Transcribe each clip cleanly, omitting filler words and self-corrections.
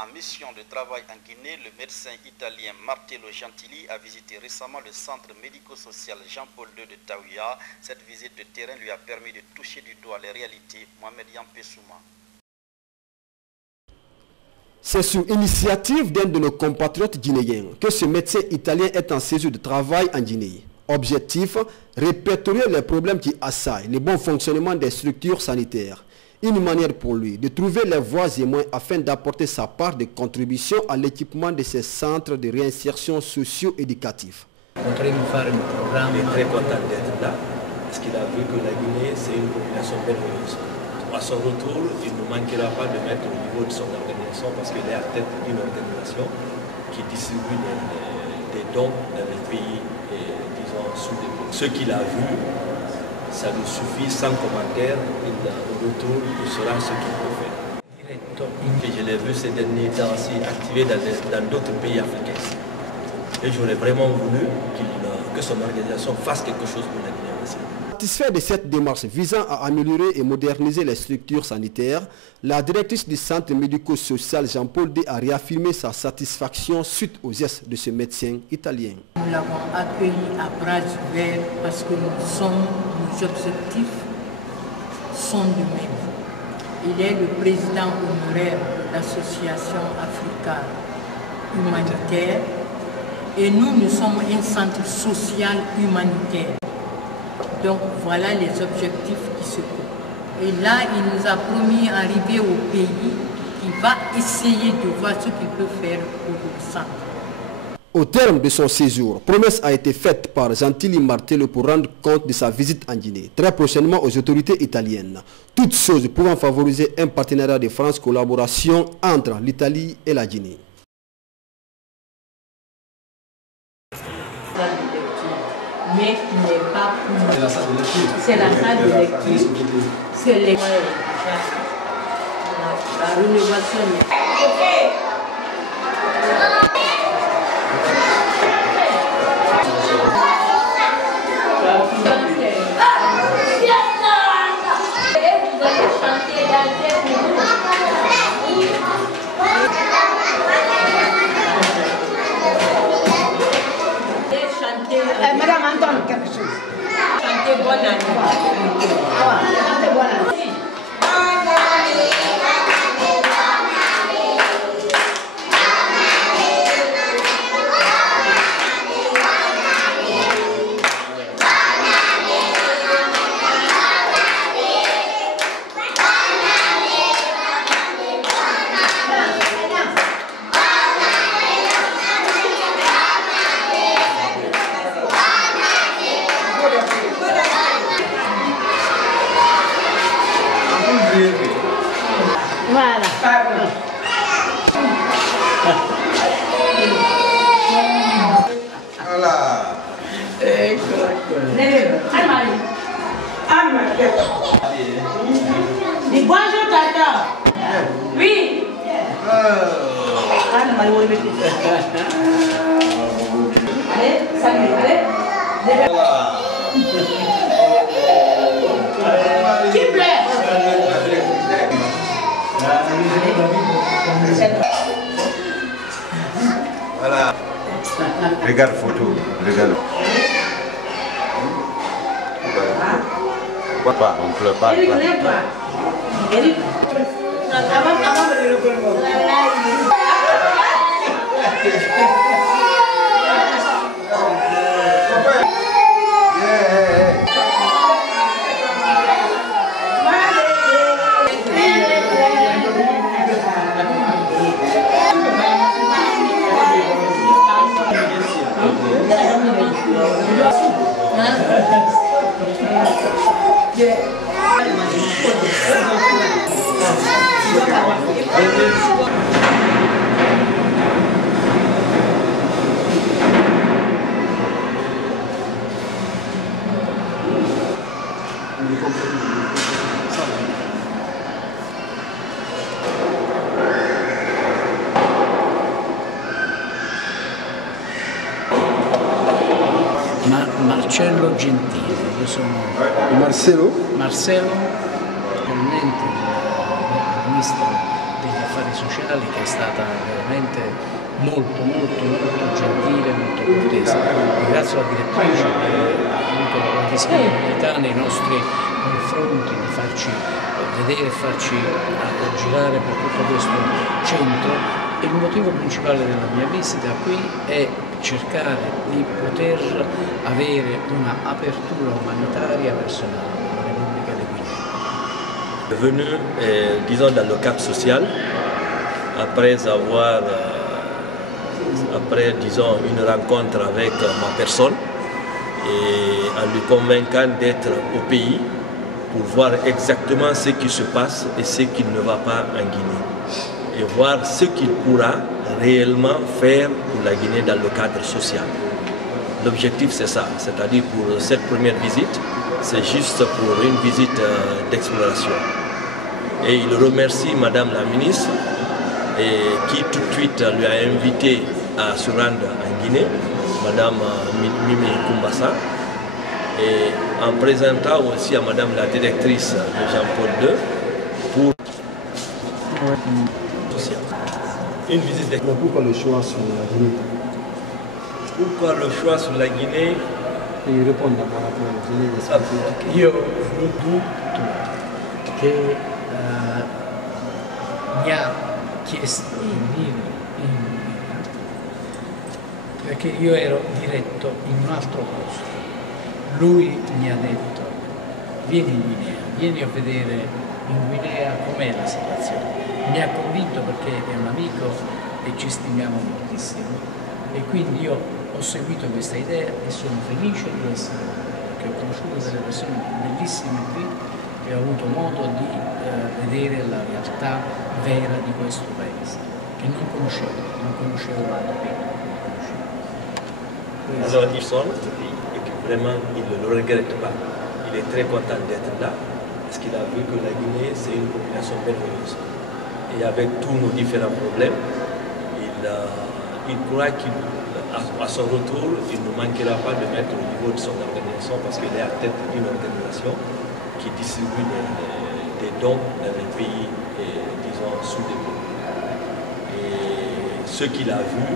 En mission de travail en Guinée, le médecin italien Martello Gentili a visité récemment le centre médico-social Jean-Paul II de Taouya. Cette visite de terrain lui a permis de toucher du doigt les réalités. Mohamed Yampessouma. C'est sur initiative d'un de nos compatriotes guinéens que ce médecin italien est en séjour de travail en Guinée. Objectif, répertorier les problèmes qui assaillent le bon fonctionnement des structures sanitaires. Une manière pour lui de trouver les voies et moyens afin d'apporter sa part de contribution à l'équipement de ces centres de réinsertion socio-éducatifs. Il est très content d'être là parce qu'il a vu que la Guinée, c'est une population merveilleuse. À son retour, il ne manquera pas de mettre au niveau de son organisation parce qu'il est à la tête d'une organisation qui distribue des dons dans les pays, disons, sous-développés. Ce qu'il a vu, ça nous suffit sans commentaire. Au retour, il saura ce qu'il peut faire. Je l'ai vu ces derniers temps aussi activé dans d'autres pays africains. Et j'aurais vraiment voulu que son organisation fasse quelque chose pour la Guinée aussi. Satisfait de cette démarche visant à améliorer et moderniser les structures sanitaires, la directrice du centre médico-social Jean-Paul II a réaffirmé sa satisfaction suite aux gestes de ce médecin italien. Nous l'avons accueilli à bras ouverts parce que nos objectifs sont de même. Il est le président honoraire de l'association africaine humanitaire et nous sommes un centre social humanitaire. Donc voilà les objectifs qui se posent. Et là, il nous a promis d'arriver au pays. Il va essayer de voir ce qu'il peut faire pour le centre. Au terme de son séjour, promesse a été faite par Gentili Martello pour rendre compte de sa visite en Guinée, très prochainement aux autorités italiennes. Toutes choses pouvant favoriser un partenariat de France collaboration entre l'Italie et la Guinée. Mais qui n'est pas pour... C'est la salle de lecture. C'est la salle de lecture. C'est les... La rénovation. Madame Anton, quelque chose. Chantez bonne année. Chantez bonne année. Voilà. Voilà. Dis bonjour, tata. Oui. Allez, salut, allez. Qui plaît? Voilà. Regarde photo. Regarde. Pourquoi pas? On ne pleure pas. Marcello Gentili, io sono Marcello? Marcello, dipendente del Ministro degli Affari sociali, che è stata veramente molto gentile, molto cortese. Ringrazio la direttrice che ha avuto la disponibilità nei nostri confronti di farci vedere e farci girare per tutto questo centro. Il motivo principale della mia visita qui è cercare di poter avere una apertura umanitaria verso la Repubblica de Guinée. Venu, disons, dans le cadre social, après, disons, une rencontre avec ma personne, et en lui convainquant d'être au pays pour voir exactement ce qui se passe et ce qui ne va pas en Guinée. Et voir ce qu'il pourra réellement faire pour la Guinée dans le cadre social. L'objectif c'est ça, c'est-à-dire pour cette première visite, c'est juste pour une visite d'exploration. Et il remercie Madame la ministre qui tout de suite lui a invité à se rendre en Guinée, Madame Mimi Kumbassa, et en présentant aussi à Madame la directrice de Jean-Paul II pour une visite d'exploration. Pourquoi le choix sur la Guinée? Pourquoi le choix sur la Guinée? Il répond d'abord à la Guinée. Io non dubito che mi ha chiesto di venire in Guinea perché io ero diretto in un altro posto. Lui mi ha detto vieni in Guinea, vieni a vedere in Guinea com'è la situazione. Mi ha convinto perché è un amico e ci stimiamo moltissimo e quindi io ho seguito questa idea e sono felice di essere che ho conosciuto delle persone bellissime qui e ho avuto modo di vedere la realtà vera di questo paese che non conoscevo mai. Alors ils sont et que vraiment il ne le regrette pas. Il est très content d'être là parce qu'il a vu que la Guinée c'est une population merveilleuse. Et avec tous nos différents problèmes, il croit qu'à son retour, il ne manquera pas de mettre au niveau de son organisation parce qu'il est à tête d'une organisation qui distribue des dons dans les pays, disons, sous-développés. Et ce qu'il a vu,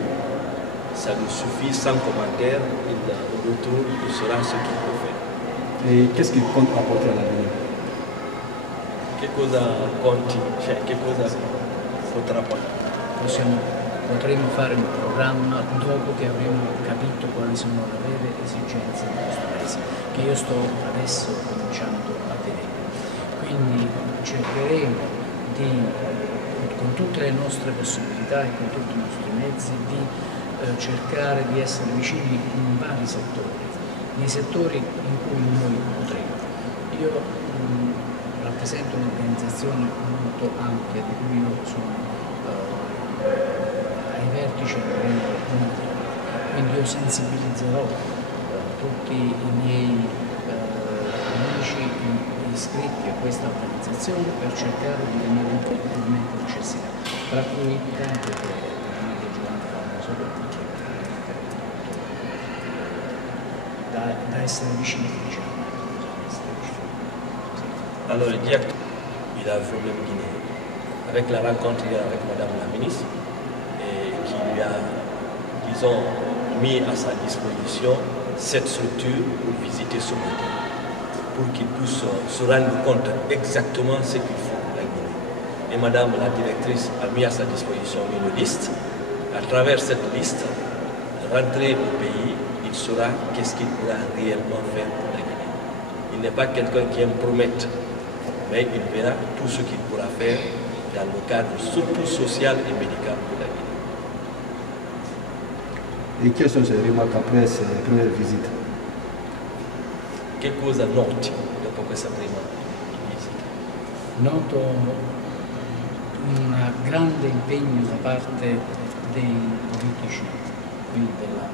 ça lui suffit sans commentaire. Au retour, il saura ce qu'il peut faire. Et qu'est-ce qu'il compte apporter à la Guinée? Che cosa conti, cioè che cosa potrà portare? Potremo fare un programma dopo che avremo capito quali sono le vere esigenze di questo paese, che io sto adesso cominciando a vedere. Quindi cercheremo di, con tutte le nostre possibilità e con tutti i nostri mezzi, di cercare di essere vicini in vari settori, nei settori in cui noi potremo. Io rappresento un'organizzazione molto ampia di cui io sono ai vertici quindi io sensibilizzerò tutti i miei amici iscritti a questa organizzazione per cercare di venire incontro alle realmente necessità, tra cui tanto che anche Giovanni Famoso da essere vicini, diciamo. Alors, direct, il a vu le Guinée, avec la rencontre hier avec Madame la ministre, et qui lui a, disons, mis à sa disposition cette structure pour visiter ce côté, pour qu'il puisse se rendre compte exactement ce qu'il faut pour la Guinée. Et Madame la directrice a mis à sa disposition une liste. À travers cette liste, rentrer au pays, il saura qu'est-ce qu'il pourra réellement faire pour la Guinée. Il n'est pas quelqu'un qui aime promettre, mais il verra tout ce qu'il pourra faire dans le cadre surtout social et médical pour la Guinée. Et quelles sont ces remarques après ces premières visites? Che cosa noti dopo questa prima visita? Noto un grande impegno da parte dei politici qui della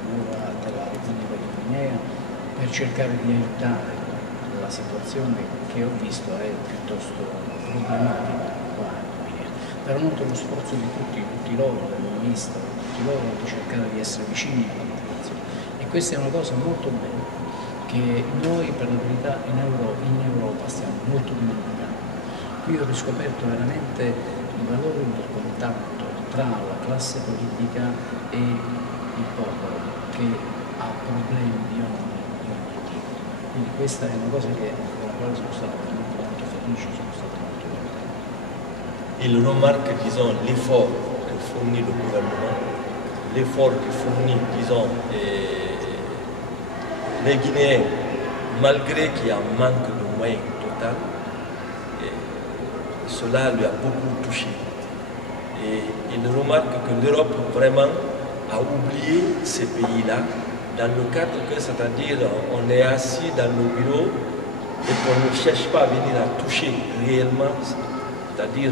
Repubblica di Guinea per cercare di aiutare la situazione che ho visto è piuttosto problematica qua in Guinea. Però noto lo sforzo di tutti loro, del ministro, tutti loro di cercare di essere vicini alla popolazione. E questa è una cosa molto bella che noi per la verità in Europa stiamo molto dimenticando. Qui ho riscoperto veramente i valori del contatto tra la classe politica e il popolo che ha problemi di ogni tipo. Quindi questa è una cosa della quale sono stato veramente molto felice, sono stato molto contento. Il remarque, disons, l'effort que fournit le gouvernement, l'effort que fournit, disons, les Guinéens, malgré qu'il y a un manque de moyens total, cela lui a beaucoup touché. Et il remarque que l'Europe vraiment a oublié ces pays-là dans le cadre que, c'est-à-dire, on est assis dans nos bureaux et qu'on ne cherche pas à venir à toucher réellement, c'est-à-dire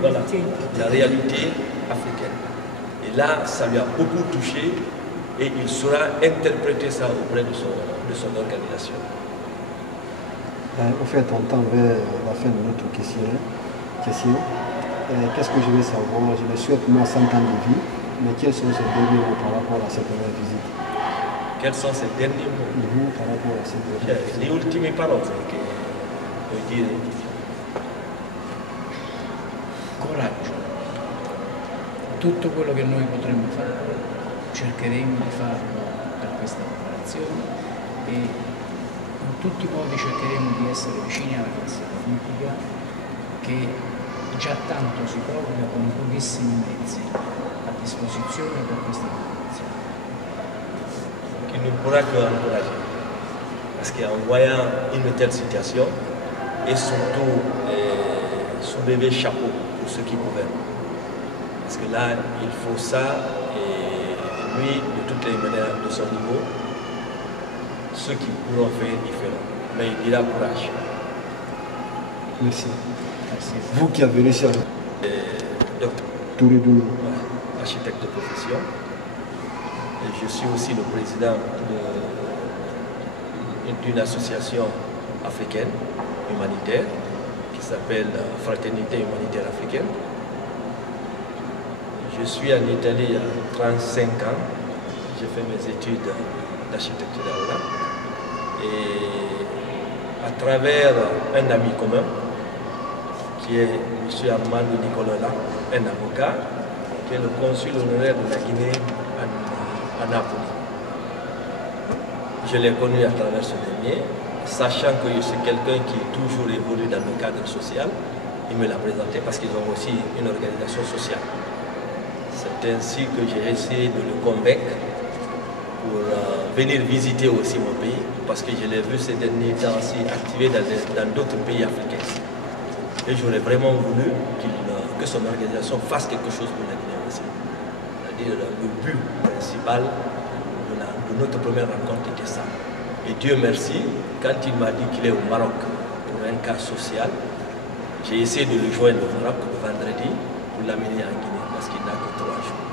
voilà, la réalité africaine. Et là, ça lui a beaucoup touché et il saura interpréter ça auprès de son organisation. Au fait, on tend vers la fin de notre question. Qu'est-ce que je veux savoir? Je le souhaite moi 100 ans de vie, mais quels sont ces derniers mots par rapport à cette première visite? Quels sont ces derniers mots? Par rapport a cette première visite. Le ultime parole che puoi dire? Coraggio. Tutto quello che noi potremo fare, cercheremo di farlo per questa popolazione e in tutti i modi cercheremo di essere vicini alla classe politica che già tanto si provoca con pochissimi mezzi a disposizione per questa popolazione. Qui ne pourra qu'encourager. Parce qu'en voyant une telle situation, et surtout soulever chapeau pour ceux qui gouvernent. Parce que là, il faut ça, et lui, de toutes les manières de son niveau, ceux qui pourront faire différent. Mais il dira courage. Merci. Merci. Vous qui avez réussi à... Touré Doulou, architecte de profession. Et je suis aussi le président d'une association africaine humanitaire qui s'appelle Fraternité humanitaire africaine. Je suis en Italie il y a 35 ans. J'ai fait mes études d'architecture là. Et à travers un ami commun, qui est M. Armando Nicolola, un avocat, qui est le consul honoraire de la Guinée à Napoli. Je l'ai connu à travers ce dernier, sachant que je suis quelqu'un qui est toujours évolué dans le cadre social. Il me l'a présenté parce qu'ils ont aussi une organisation sociale. C'est ainsi que j'ai essayé de le convaincre pour venir visiter aussi mon pays, parce que je l'ai vu ces derniers temps aussi activé dans d'autres pays africains. Et j'aurais vraiment voulu que son organisation fasse quelque chose pour la Guinée aussi. C'est-à-dire le but principal de notre première rencontre était ça. Et Dieu merci, quand il m'a dit qu'il est au Maroc pour un cas social, j'ai essayé de le joindre au Maroc le vendredi pour l'amener en Guinée, parce qu'il n'a que 3 jours.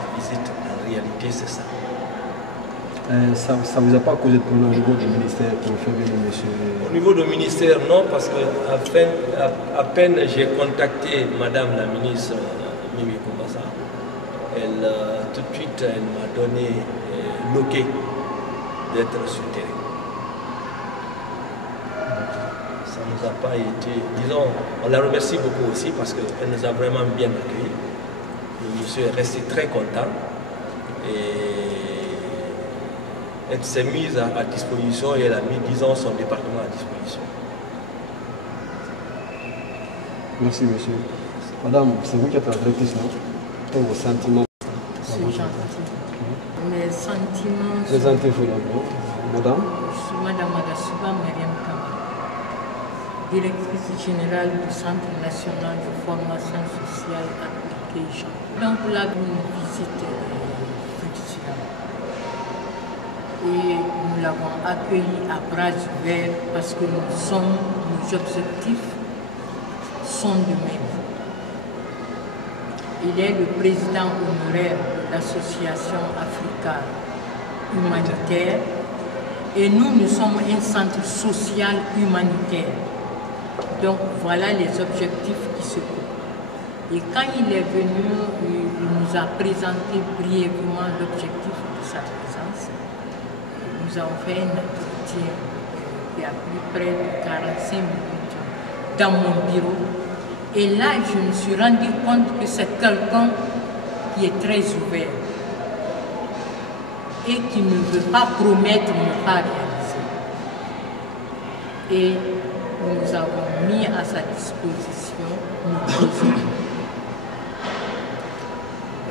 La visite, en réalité, c'est ça. Ça ne vous a pas causé de problème au niveau du ministère pour faire venir monsieur? Au niveau du ministère, non, parce que à peine j'ai contacté Madame la ministre Mimi Kombassa, elle, tout de suite, elle m'a donné l'OK d'être sur le terrain. Ça ne nous a pas été... Disons, on la remercie beaucoup aussi parce qu'elle nous a vraiment bien accueillis. Je suis resté très content et elle s'est mise à disposition et elle a mis, disons, son département à disposition. Merci, monsieur. Madame, c'est vous qui êtes la directrice, non? Pour vos sentiments. C'est gentil. Mes sentiments... Présentez-vous d'abord. Madame? Je suis Madame Madasuba Mariam Kama, directrice générale du Centre national de formation sociale appliquée Jean. Donc là, une visite fructueuse. Et nous l'avons accueilli à bras ouverts parce que nos objectifs sont de même. Il est le président honoraire de l'association africaine humanitaire et nous sommes un centre social humanitaire. Donc voilà les objectifs qui se posent. Et quand il est venu, il nous a présenté brièvement l'objectif de sa présence. Nous avons fait un entretien qui a pris près de 45 minutes dans mon bureau Et là, je me suis rendu compte que c'est quelqu'un qui est très ouvert et qui ne veut pas promettre, ne pas réaliser. Et nous avons mis à sa disposition nos besoins.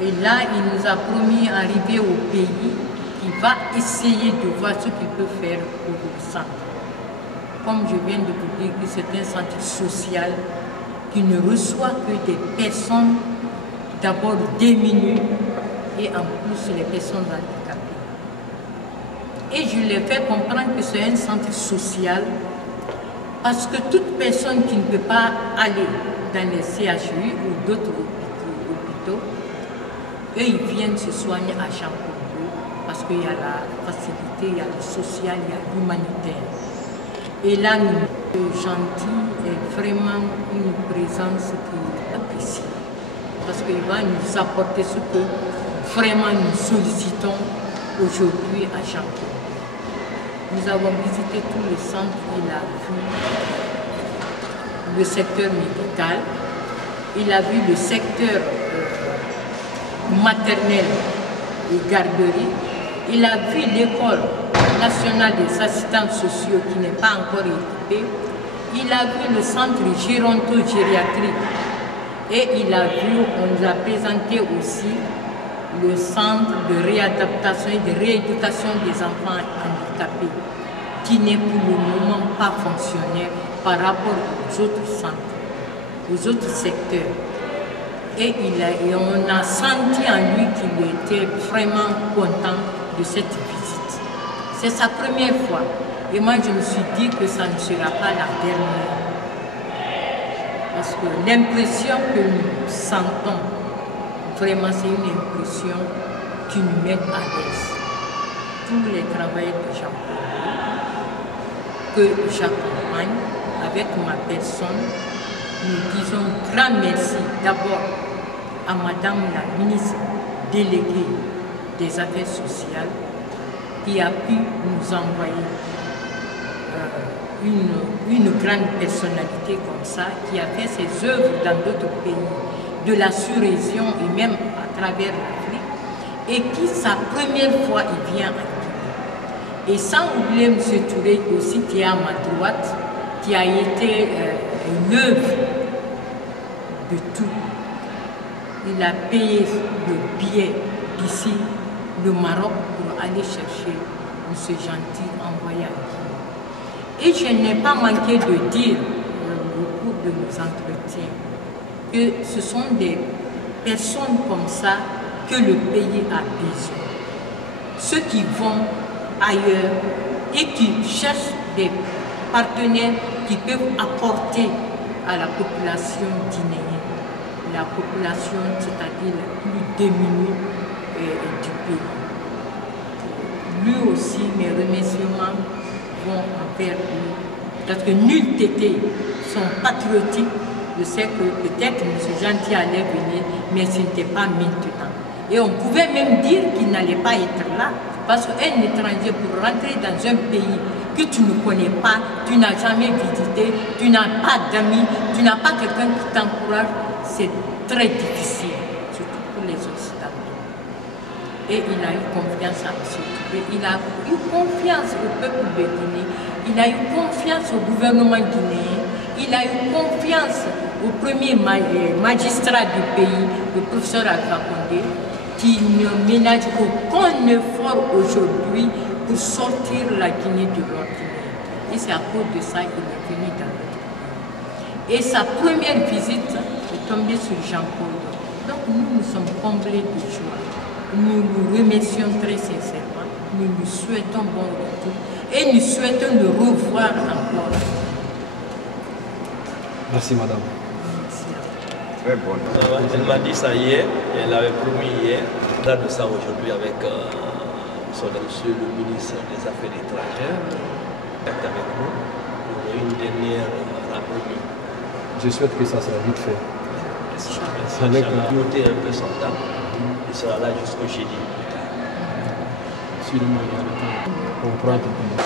Et là, il nous a promis d'arriver au pays, il va essayer de voir ce qu'il peut faire pour le centre. Comme je viens de vous dire, c'est un centre social qui ne reçoit que des personnes d'abord démunies et en plus les personnes handicapées. Et je lui ai fait comprendre que c'est un centre social parce que toute personne qui ne peut pas aller dans les CHU ou d'autres hôpitaux, eux, ils viennent se soigner à Jean-Paul II parce qu'il y a la facilité, il y a le social, il y a l'humanitaire. Et là, nous, gentil est vraiment une présence qui est appréciée parce qu'il va nous apporter ce que vraiment nous sollicitons aujourd'hui à Jean-Paul. Nous avons visité tout le centre, il a vu le secteur médical, il a vu le secteur maternel et garderie, il a vu l'école nationale des assistants sociaux qui n'est pas encore équipée, il a vu le centre géronto-gériatrique et il a vu, on nous a présenté aussi le centre de réadaptation et de rééducation des enfants handicapés qui n'est pour le moment pas fonctionnel par rapport aux autres centres, aux autres secteurs. Et on a senti en lui qu'il était vraiment content de cette visite. C'est sa première fois. Et moi, je me suis dit que ça ne sera pas la dernière. Parce que l'impression que nous sentons, vraiment, c'est une impression qui nous met à l'aise. Tous les travailleurs de Jean-Paul que j'accompagne avec ma personne, nous disons grand merci d'abord à Madame la ministre déléguée des Affaires sociales qui a pu nous envoyer une grande personnalité comme ça, qui a fait ses œuvres dans d'autres pays de la sous-région et même à travers l'Afrique, et qui, sa première fois, il vient à Guinée. Et sans oublier M. Touré aussi, qui est à ma droite, qui a été l'œuvre de tout. Il a payé le billet d'ici, le Maroc, pour aller chercher M. Gentil envoyé à Guinée. Et je n'ai pas manqué de dire au cours de nos entretiens que ce sont des personnes comme ça que le pays a besoin. Ceux qui vont ailleurs et qui cherchent des partenaires qui peuvent apporter à la population guinéenne, la population, c'est-à-dire la plus démunie du pays. Lui aussi, mes remerciements vont envers lui, parce que nul n'était son patriotique. Je sais que peut-être M. Gentil allait venir, mais ce n'était pas maintenant. Et on pouvait même dire qu'il n'allait pas être là, parce qu'un étranger, pour rentrer dans un pays que tu ne connais pas, tu n'as jamais visité, tu n'as pas d'amis, tu n'as pas quelqu'un qui t'encourage, c'est très difficile, surtout pour les Occidentaux. Et il a eu confiance à M. Touré, il a eu confiance au peuple de Guinée, il a eu confiance au gouvernement guinéen, il a eu confiance au premier magistrat du pays, le professeur Alpha Condé, qui ne ménage aucun effort aujourd'hui pour sortir la Guinée de l'ordinaire. Et c'est à cause de ça qu'il est venu dans notre pays. Et sa première visite est tombée sur Jean-Paul. Donc nous sommes comblés de joie. Nous nous remercions très sincèrement. Nous lui souhaitons bon retour et nous souhaitons le revoir encore. Merci madame. Très bonne. Elle m'a dit ça hier, et elle avait promis hier, là de ça aujourd'hui avec monsieur le ministre des Affaires étrangères, avec nous, pour une dernière rencontre. Je souhaite que ça sera vite fait. Ça a noté un peu son temps, il sera là jusqu'au jeudi. Sûrement, il y a le temps. On prend tout le monde.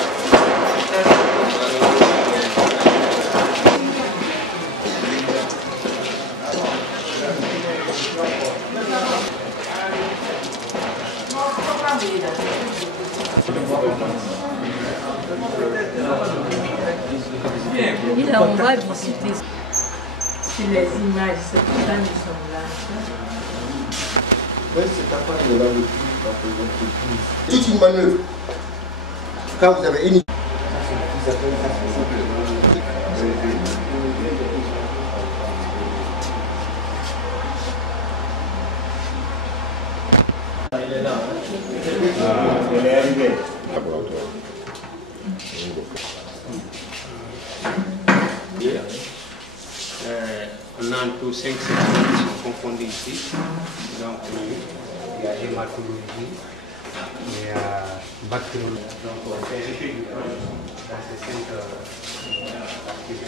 Et là, on va visiter sur les images, c'est pourtant ils sont là. Oui, c'est capable de la toute une manœuvre. Quand vous avez une... Elle est arrivée. On a en tout 5 sections qui sont confondues ici. Donc, il y a hématologie, il y a bactériologie. Donc, on fait un peu du temps dans ces 5 parties.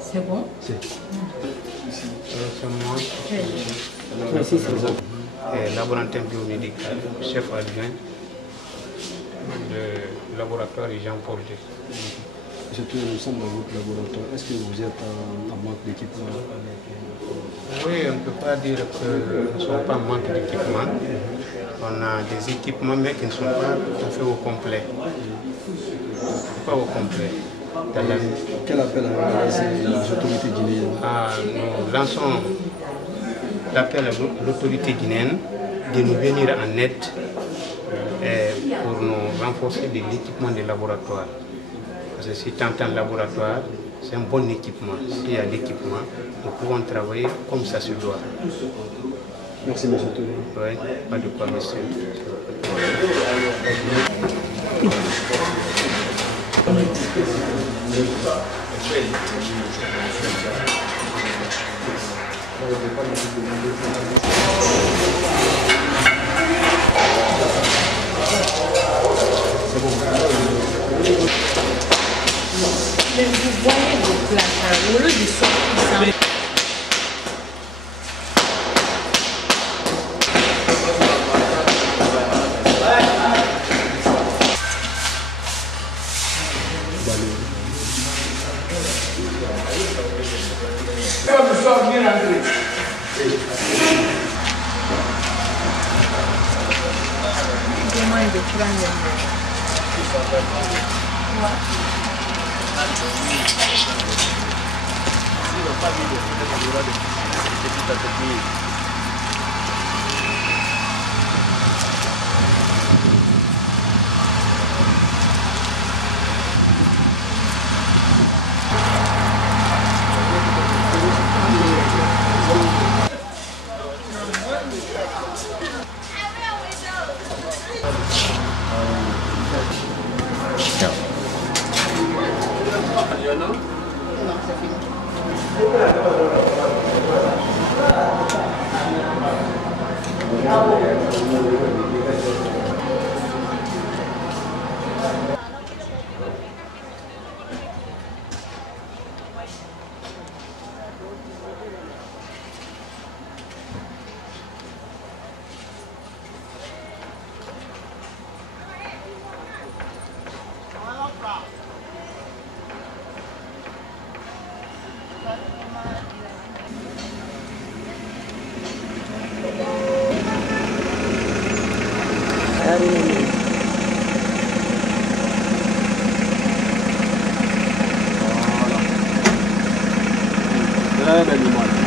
C'est bon? Laboratoire biomédical, chef adjoint du laboratoire Jean-Paul II. Nous sommes dans votre laboratoire. Est-ce que vous êtes en manque d'équipement? Oui, on ne peut pas dire que nous ne sommes pas en manque d'équipement. On a des équipements, mais qui ne sont pas tout à fait au complet. Pas au complet. Quel appel à les autorités guinéennes? Nous lançons l'appel à l'autorité guinéenne de nous venir en aide pour nous renforcer l'équipement des laboratoires. Parce que si tu entends le laboratoire, c'est un bon équipement. S'il y a l'équipement, nous pouvons travailler comme ça se doit. Merci, monsieur Tony. Oui, pas de quoi, monsieur. Mais vous voyez vos placards, au lieu de sortir ça. Demande de prendre Voilà.